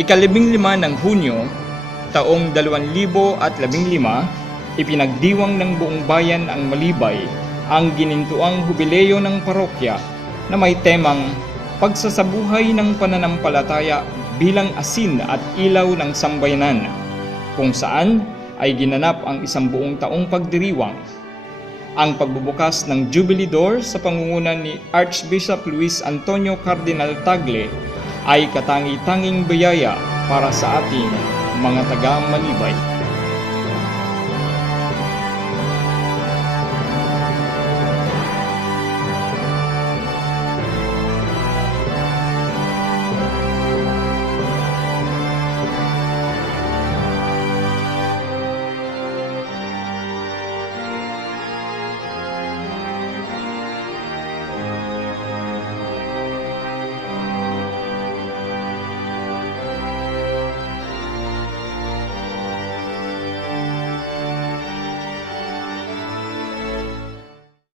Ika-15 ng Hunyo, taong 2015, ipinagdiwang ng buong bayan ang Malibay, ang ginintuang hubileo ng parokya na may temang pagsasabuhay ng pananampalataya bilang asin at ilaw ng sambayanan, kung saan ay ginanap ang 1 taong pagdiriwang. Ang pagbubukas ng Jubilee Door sa pangunguna ni Archbishop Luis Antonio Cardinal Tagle ay katangi-tanging biyaya para sa ating mga taga-Malibay.